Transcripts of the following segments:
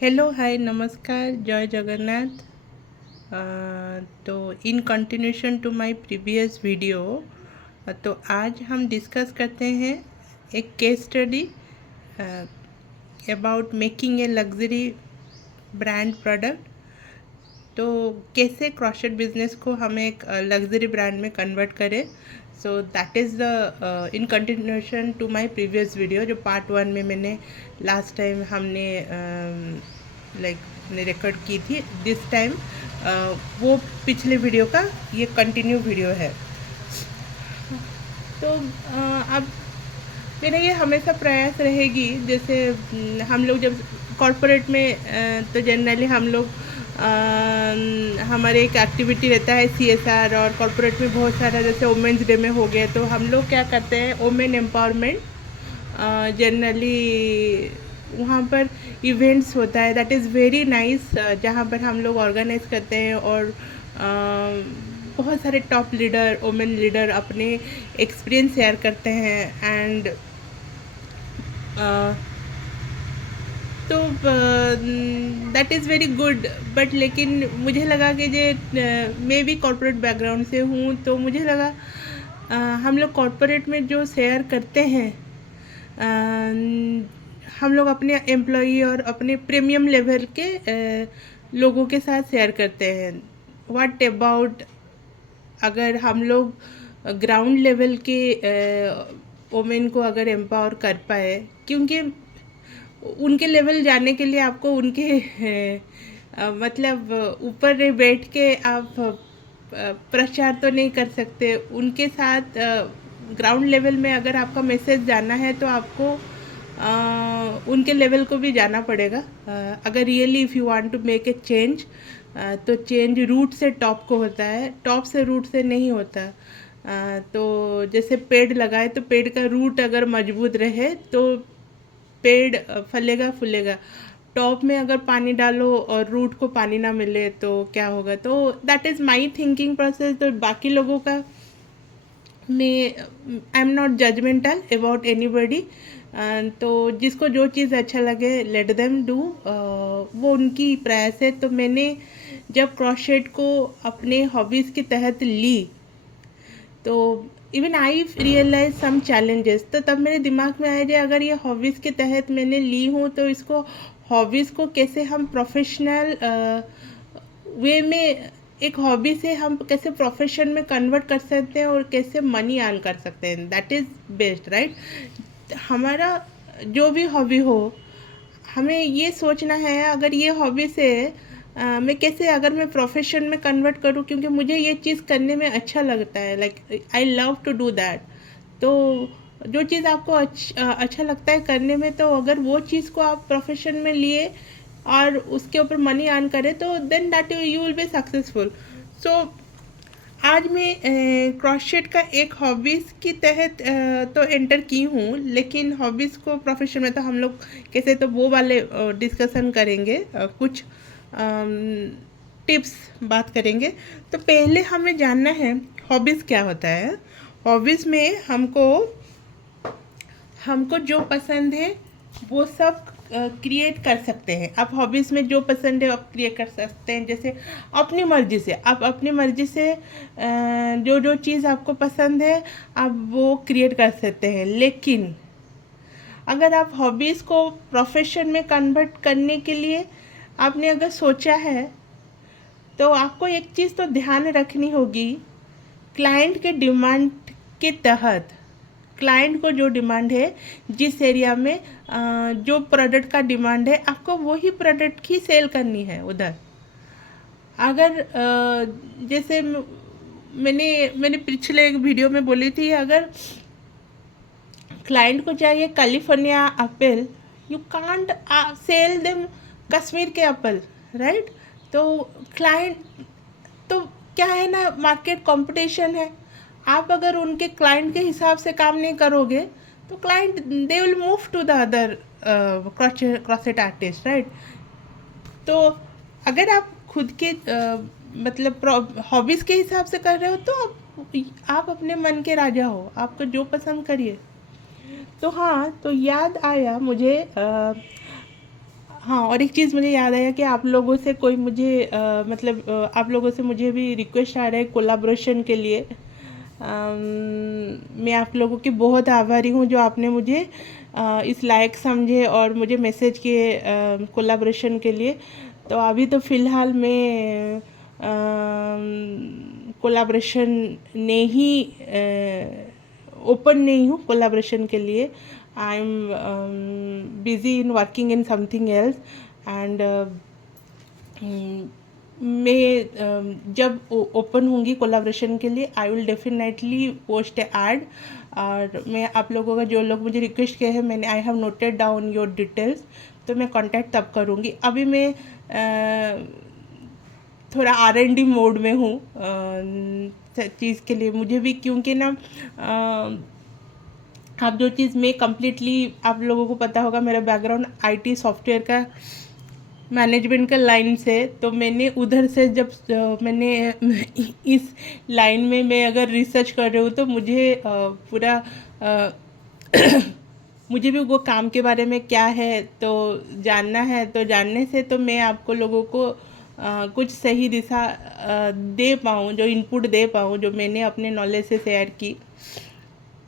Hello hi नमस्कार जय जगन्नाथ। तो in continuation to my previous video, तो आज हम डिस्कस करते हैं एक case study about making a luxury brand product. तो कैसे क्रॉशेट बिजनेस को हमें एक लग्जरी ब्रांड में कन्वर्ट करें। So that is the in continuation to my previous video, जो पार्ट 1 में मैंने लास्ट टाइम हमने ने रिकॉर्ड की थी। दिस टाइम वो पिछले वीडियो का ये कंटिन्यू वीडियो है। तो अब मेरा ये हमेशा प्रयास रहेगी, जैसे हम लोग जब कॉरपोरेट में तो जनरली हम लोग हमारे एक एक्टिविटी रहता है CSR, और कॉरपोरेट में बहुत सारा जैसे वुमेंस डे में हो गया तो हम लोग क्या करते हैं वुमेन एम्पावरमेंट जनरली वहाँ पर इवेंट्स होता है। दैट इज़ वेरी नाइस, जहाँ पर हम लोग ऑर्गेनाइज करते हैं और बहुत सारे टॉप लीडर वुमेन लीडर अपने एक्सपीरियंस शेयर करते हैं। एंड तो that is very good. But लेकिन मुझे लगा कि मैं भी कॉरपोरेट बैकग्राउंड से हूँ, तो मुझे लगा हम लोग कॉरपोरेट में जो शेयर करते हैं हम लोग अपने एम्प्लॉई और अपने प्रीमियम लेवल के लोगों के साथ शेयर करते हैं। व्हाट अबाउट अगर हम लोग ग्राउंड लेवल के वोमेन को अगर एम्पावर कर पाए, क्योंकि उनके लेवल जाने के लिए आपको उनके मतलब ऊपर बैठ के आप प्रचार तो नहीं कर सकते उनके साथ। ग्राउंड लेवल में अगर आपका मैसेज जाना है तो आपको उनके लेवल को भी जाना पड़ेगा। अगर really if you want to make a change, तो चेंज रूट से टॉप को होता है, टॉप से रूट से नहीं होता। तो जैसे पेड़ लगाए तो पेड़ का रूट अगर मजबूत रहे तो पेड़ फलेगा फूलेगा। टॉप में अगर पानी डालो और रूट को पानी ना मिले तो क्या होगा। तो that is my thinking process. तो बाकी लोगों का मैं I am not judgmental about anybody. तो जिसको जो चीज़ अच्छा लगे लेट देम डू, वो उनकी प्रयास है। तो मैंने जब क्रॉशेट को अपने हॉबीज़ के तहत ली तो even I realise some challenges. तो तब मेरे दिमाग में आया कि अगर ये हॉबीज़ के तहत मैंने ली हूँ तो इसको हॉबीज़ को कैसे हम प्रोफेशनल वे में, एक हॉबी से हम कैसे प्रोफेशन में कन्वर्ट कर सकते हैं और कैसे मनी अर्न कर सकते हैं। That is best, right. हमारा जो भी हॉबी हो, हमें ये सोचना है अगर ये हॉबी से मैं कैसे अगर मैं प्रोफेशन में कन्वर्ट करूँ, क्योंकि मुझे ये चीज़ करने में अच्छा लगता है। Like I love to do that. तो जो चीज़ आपको अच्छा लगता है करने में, तो अगर वो चीज़ को आप प्रोफेशन में लिए और उसके ऊपर मनी अर्न करें तो then that you will be successful. So आज मैं क्रॉशेट का एक हॉबीज़ के तहत तो एंटर की हूँ, लेकिन हॉबीज़ को प्रोफेशन में तो हम लोग कैसे, तो वो वाले डिस्कशन करेंगे। कुछ टिप्स बात करेंगे। तो पहले हमें जानना है हॉबीज़ क्या होता है। हॉबीज़ में हमको हमको जो पसंद है वो सब क्रिएट कर सकते हैं। आप हॉबीज़ में जो पसंद है आप क्रिएट कर सकते हैं। जैसे अपनी मर्ज़ी से, आप अपनी मर्ज़ी से जो जो चीज़ आपको पसंद है आप वो क्रिएट कर सकते हैं। लेकिन अगर आप हॉबीज़ को प्रोफेशन में कन्वर्ट करने के लिए आपने अगर सोचा है, तो आपको एक चीज़ तो ध्यान रखनी होगी। क्लाइंट के डिमांड के तहत, क्लाइंट को जो डिमांड है, जिस एरिया में जो प्रोडक्ट का डिमांड है, आपको वही प्रोडक्ट की सेल करनी है उधर। अगर जैसे मैंने पिछले एक वीडियो में बोली थी, अगर क्लाइंट को चाहिए California Apple, you can't sell them Kashmir के एप्पल, राइट। तो क्लाइंट, तो क्या है ना, मार्केट कंपटीशन है। आप अगर उनके क्लाइंट के हिसाब से काम नहीं करोगे तो client they will move to the other crochet artist, right. तो अगर आप खुद के मतलब हॉबीज़ के हिसाब से कर रहे हो तो आप अपने मन के राजा हो, आपको जो पसंद करिए। तो हाँ, तो याद आया मुझे हाँ, और एक चीज़ मुझे याद आया कि आप लोगों से कोई मुझे आप लोगों से मुझे भी रिक्वेस्ट आ रहा है कोलैबोरेशन के लिए। मैं आप लोगों की बहुत आभारी हूँ जो आपने मुझे इस लायक समझे और मुझे मैसेज किए कोलैबोरेशन के लिए। तो अभी तो फ़िलहाल मैं कोलैबोरेशन नहीं ओपन नहीं हूँ कोलैबोरेशन के लिए। I am busy in working in something else and मैं जब ओपन होंगी कोलैबोरेशन के लिए I will definitely post add. और मैं आप लोगों का जो लोग मुझे रिक्वेस्ट किए हैं मैंने I have noted down your details, तो मैं कांटेक्ट तब करूँगी। अभी मैं थोड़ा R&D मोड में हूँ चीज़ के लिए मुझे भी, क्योंकि ना आप जो चीज़ मैं कम्प्लीटली आप लोगों को पता होगा मेरा बैकग्राउंड IT सॉफ्टवेयर का मैनेजमेंट का लाइन से, तो मैंने उधर से जब मैंने इस लाइन में मैं अगर रिसर्च कर रही हूँ तो मुझे पूरा मुझे भी वो काम के बारे में क्या है तो जानना है। तो जानने से तो मैं आपको लोगों को कुछ सही दिशा दे पाऊँ, जो इनपुट दे पाऊँ जो मैंने अपने नॉलेज से शेयर की।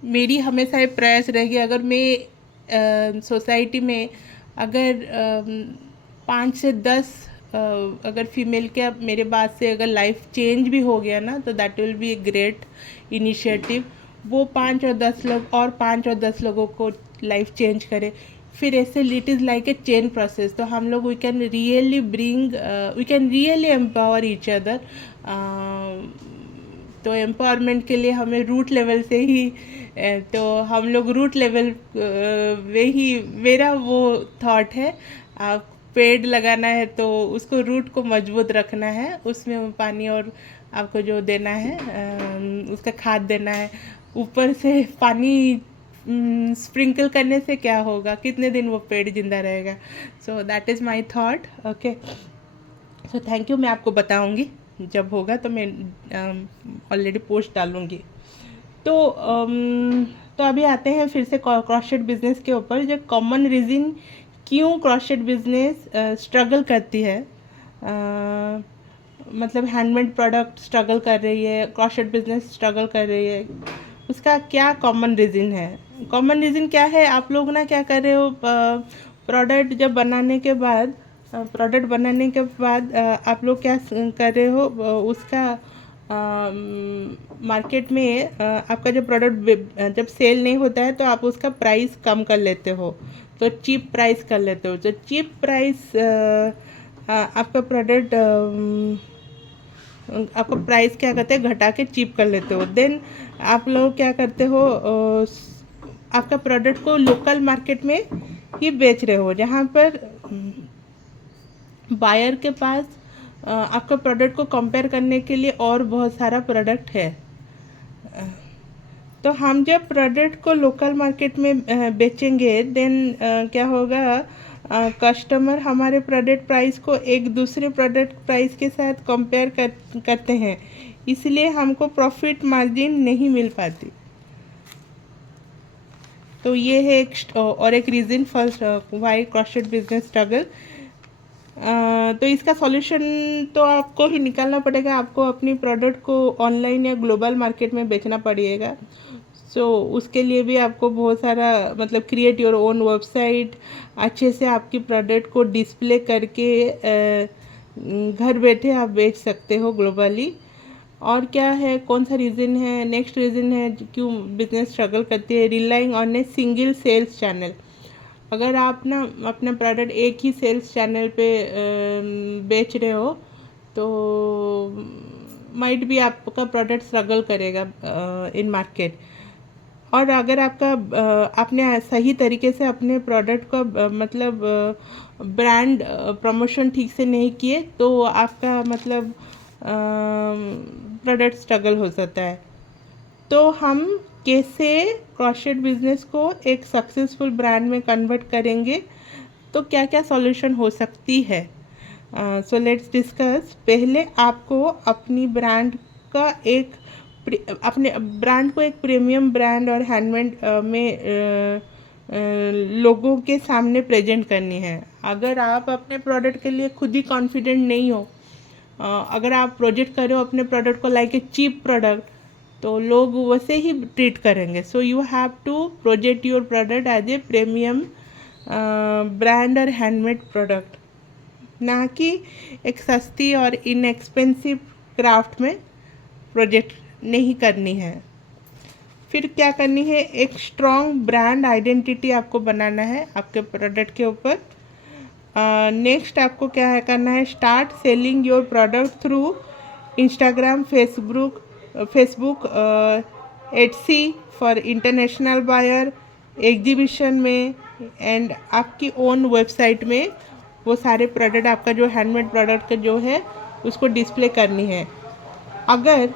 मेरी हमेशा ये प्रयास रहेगी अगर मैं सोसाइटी में अगर 5 से 10 अगर फीमेल के अब मेरे बाद से अगर लाइफ चेंज भी हो गया ना तो that will be a great initiative. वो 5 और 10 लोग और 5 और 10 लोगों को लाइफ चेंज करे, फिर ऐसे it is like a chain process. तो हम लोग we can really empower each other. तो एम्पावरमेंट के लिए हमें रूट लेवल से ही तो हम लोग रूट लेवल वे ही मेरा वो थॉट है। आप पेड़ लगाना है तो उसको रूट को मजबूत रखना है, उसमें पानी और आपको जो देना है उसका खाद देना है। ऊपर से पानी स्प्रिंकल करने से क्या होगा, कितने दिन वो पेड़ जिंदा रहेगा। सो that is my thought. Okay, so thank you. मैं आपको बताऊंगी जब होगा तो मैं ऑलरेडी पोस्ट डालूंगी। तो अभी आते हैं फिर से क्रॉशेट बिजनेस के ऊपर। जो कॉमन रीज़न क्यों क्रॉशेट बिजनेस स्ट्रगल करती है, मतलब हैंडमेड प्रोडक्ट स्ट्रगल कर रही है, क्रॉशेट बिजनेस स्ट्रगल कर रही है, उसका क्या कॉमन रीज़न है। कॉमन रीज़न क्या है, आप लोग ना क्या कर रहे हो, प्रोडक्ट जब बनाने के बाद आप लोग क्या कर रहे हो, उसका मार्केट में आपका जो प्रोडक्ट जब सेल नहीं होता है तो आप उसका प्राइस कम कर लेते हो, तो चीप प्राइस कर लेते हो। तो चीप प्राइस आपका प्रोडक्ट आपका प्राइस क्या करते हैं, घटा के चीप कर लेते हो। देन आप लोग क्या करते हो, आपका प्रोडक्ट को लोकल मार्केट में ही बेच रहे हो, जहाँ पर बायर के पास आपका प्रोडक्ट को कंपेयर करने के लिए और बहुत सारा प्रोडक्ट है। तो हम जब प्रोडक्ट को लोकल मार्केट में बेचेंगे देन क्या होगा, कस्टमर हमारे प्रोडक्ट प्राइस को एक दूसरे प्रोडक्ट प्राइस के साथ कंपेयर करते हैं, इसलिए हमको प्रॉफिट मार्जिन नहीं मिल पाती। तो ये है एक reason first why crochet business struggle. तो इसका सॉल्यूशन तो आपको ही निकालना पड़ेगा, आपको अपनी प्रोडक्ट को ऑनलाइन या ग्लोबल मार्केट में बेचना पड़ेगा। उसके लिए भी आपको बहुत सारा मतलब क्रिएट योर ओन वेबसाइट, अच्छे से आपकी प्रोडक्ट को डिस्प्ले करके घर बैठे आप बेच सकते हो ग्लोबली। और क्या है, कौन सा रीज़न है, नेक्स्ट रीज़न है क्यों बिजनेस स्ट्रगल करती है, relying on a single sales channel. अगर आप ना अपना प्रोडक्ट एक ही सेल्स चैनल पे बेच रहे हो तो माइट भी आपका प्रोडक्ट स्ट्रगल करेगा इन मार्केट। और अगर आपने सही तरीके से अपने प्रोडक्ट का मतलब ब्रांड प्रमोशन ठीक से नहीं किए तो आपका मतलब प्रोडक्ट स्ट्रगल हो सकता है। तो हम कैसे क्रॉशेट बिजनेस को एक सक्सेसफुल ब्रांड में कन्वर्ट करेंगे, तो क्या क्या सॉल्यूशन हो सकती है, सो लेट्स डिस्कस। पहले आपको अपनी ब्रांड का अपने ब्रांड को एक प्रीमियम ब्रांड और हैंडमेड में लोगों के सामने प्रेजेंट करनी है। अगर आप अपने प्रोडक्ट के लिए खुद ही कॉन्फिडेंट नहीं हो, अगर आप प्रोजेक्ट करो अपने प्रोडक्ट को लाइक ए चीप प्रोडक्ट, तो लोग वैसे ही ट्रीट करेंगे। So you have to project your product as a premium brand और हैंडमेड प्रोडक्ट, ना कि एक सस्ती और इनएक्सपेंसिव क्राफ्ट में प्रोजेक्ट नहीं करनी है। फिर क्या करनी है, एक स्ट्रॉन्ग ब्रांड आइडेंटिटी आपको बनाना है आपके प्रोडक्ट के ऊपर। नेक्स्ट आपको क्या है करना है, start selling your product through Instagram, Facebook, Etsy for international buyer, exhibition में एंड आपकी ओन वेबसाइट में वो सारे प्रोडक्ट, आपका जो हैंडमेड प्रोडक्ट का जो है उसको डिस्प्ले करनी है। अगर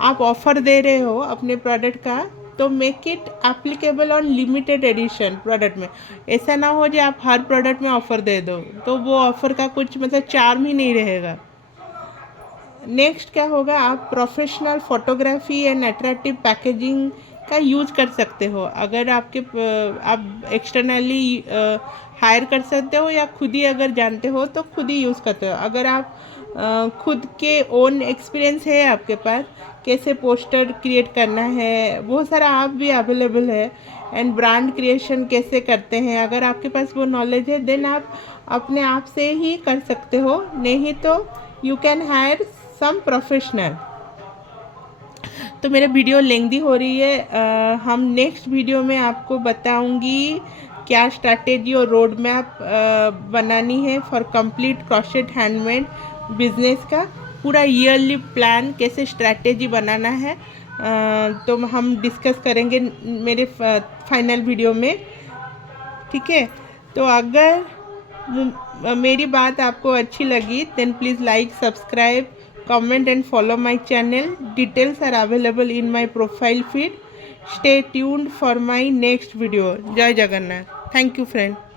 आप ऑफ़र दे रहे हो अपने प्रोडक्ट का, तो make it applicable on limited edition product में। ऐसा ना हो जो आप हर प्रोडक्ट में ऑफ़र दे दो, तो वो ऑफ़र का कुछ मतलब चार्म ही नहीं रहेगा। नेक्स्ट क्या होगा, आप professional photography and attractive packaging का यूज़ कर सकते हो। अगर आप एक्सटर्नली हायर कर सकते हो या खुद ही अगर जानते हो तो खुद ही यूज़ करते हो। अगर आप खुद के ओन एक्सपीरियंस है आपके पास, कैसे पोस्टर क्रिएट करना है, वो सारा आप भी अवेलेबल है। एंड ब्रांड क्रिएशन कैसे करते हैं, अगर आपके पास वो नॉलेज है, देन आप अपने आप से ही कर सकते हो, नहीं तो you can hire some professional. तो मेरा वीडियो लेंदी हो रही है। हम नेक्स्ट वीडियो में आपको बताऊंगी क्या स्ट्रैटेजी और रोड मैप बनानी है for complete crochet handmade business का। पूरा ईयरली प्लान कैसे स्ट्रैटेजी बनाना है, तो हम डिस्कस करेंगे मेरे फाइनल वीडियो में, ठीक है। तो अगर मेरी बात आपको अच्छी लगी, then please like, subscribe, comment and follow my channel. Details are available in my profile feed. Stay tuned for my next video. Jai Jagannath. Thank you friend.